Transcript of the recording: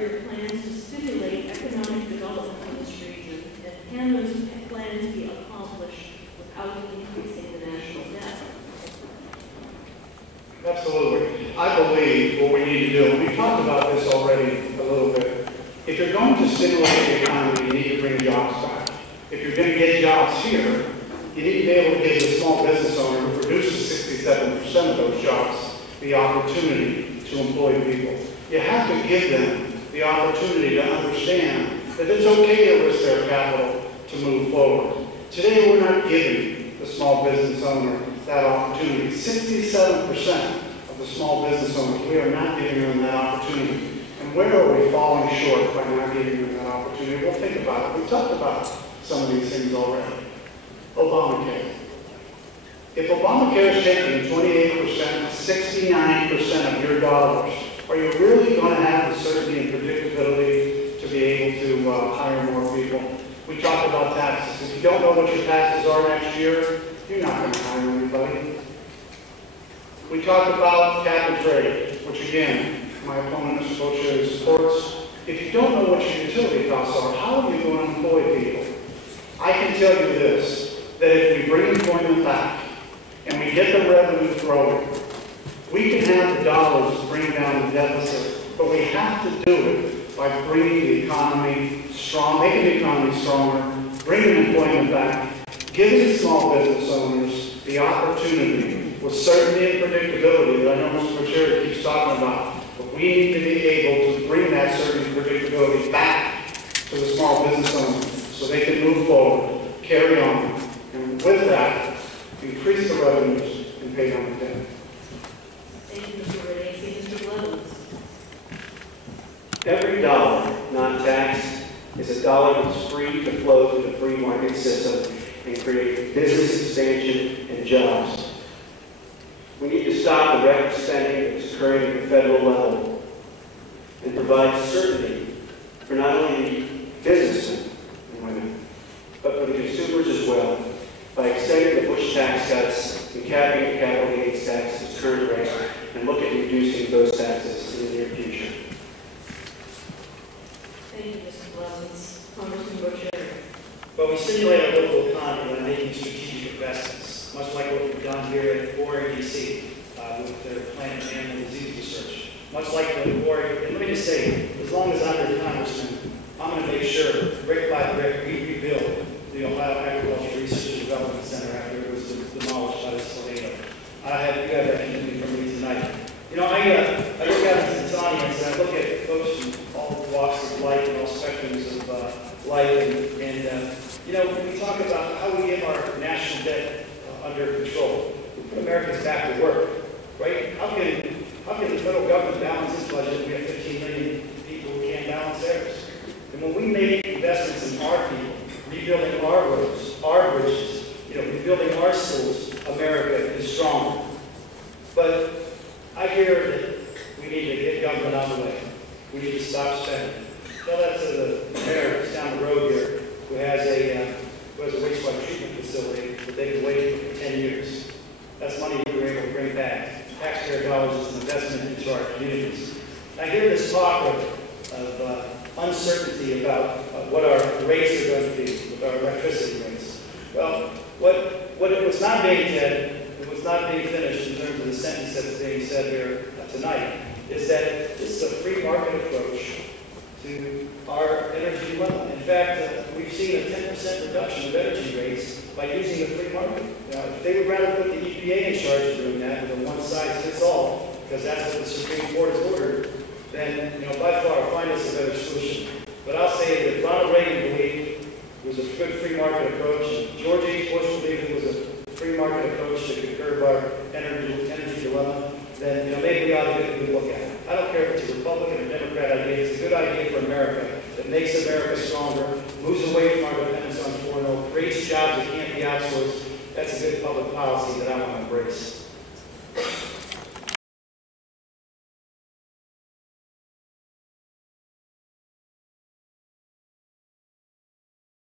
your plans to stimulate economic development in this region, and can those plans be accomplished without increasing the national debt? Absolutely. I believe what we need to do, and we talked about this already a little bit, if you're going to stimulate the economy, you need to bring jobs back. If you're going to get jobs here, you need to be able to give the small business owner who produces 67% of those jobs the opportunity to employ people. You have to give them the opportunity to understand that it's okay to risk their capital to move forward. Today, we're not giving the small business owner that opportunity. 67% of the small business owners, we are not giving them that opportunity. And where are we falling short by not giving them that opportunity? We'll think about it. We talked about some of these things already. Obamacare. If Obamacare is taking 28%, 69% of your dollars, are you really going to have the certainty and predictability to be able to hire more people? We talked about taxes. If you don't know what your taxes are next year, you're not going to hire anybody. We talked about cap and trade, which again, my opponent, Mr. Boccieri, supports. If you don't know what your utility costs are, how are you going to employ people? I can tell you this, that if we bring employment back and we get the revenue growing, we can have the dollars to bring down the deficit, but we have to do it by bringing the economy strong, making the economy stronger, bringing employment back, giving small business owners the opportunity with certainty and predictability that I know Mr. Boccieri keeps talking about. But we need to be able to bring that certainty and predictability back to the small business owners so they can move forward, carry on, and with that, increase the revenues and pay down the debt. Thank you, Mr. Renacci. Mr. Blevins. Every dollar not taxed is a dollar that's free to flow through the free market system and create business expansion and jobs. We need to stop the reckless spending that's occurring at the federal level and provide certainty for not only businessmen and women, but for the consumers as well, by extending the Bush tax cuts and capping the capital gains tax at its current rate, and look at reducing those taxes in the near future. Thank you, Mr. Blevins. Congressman Boccieri. But we stimulate our local economy by making strategic investments, much like what we've done here at Warren, D.C., with their Plant and Animal Disease Research. Much like the Warren, and let me just say, as long as I'm your congressman, I'm going to make sure, brick by brick, we rebuild the Ohio Agricultural Research and Development Center after it was demolished by this tornado. You have that commitment from me tonight. You know, I look out into this audience and I look at folks from all walks of life and all spectrums of life, and you know, when we talk about how we get our national debt under control, we put Americans back to work, right? How can the federal government balance its budget if we have 15 million people who can't balance theirs? And when we make investments in our people, rebuilding our roads, our bridges, you know, rebuilding our schools, America is stronger. But I hear that we need to get government out of the way. We need to stop spending. Tell that to the mayor that's down the road here, who has a wastewater treatment facility that they've been waiting for 10 years. That's money we were able to bring back. Taxpayer dollars is an investment into our communities. I hear this talk of uncertainty about what our rates are going to be with our electricity rates. Well, what it was not being said, it was not being finished in terms of the sentence that's being said here tonight, is that this is a free market approach to our energy dilemma. In fact, we've seen a 10% reduction of energy rates by using the free market. Now, if they would rather put the EPA in charge of doing that with a one-size-fits-all, because that's what the Supreme Court has ordered, then, you know, by far, find us a better solution. But I'll say that Ronald Reagan believed it was a good free market approach, and George H. Bush believed it was a free market approach that could curb our energy dilemma. Then, you know, maybe we ought to get a good look at it. I don't care if it's a Republican or Democrat idea. It's a good idea for America that makes America stronger, moves away from our dependence on foreign oil, creates jobs that can't be outsourced. That's a good public policy that I want to embrace.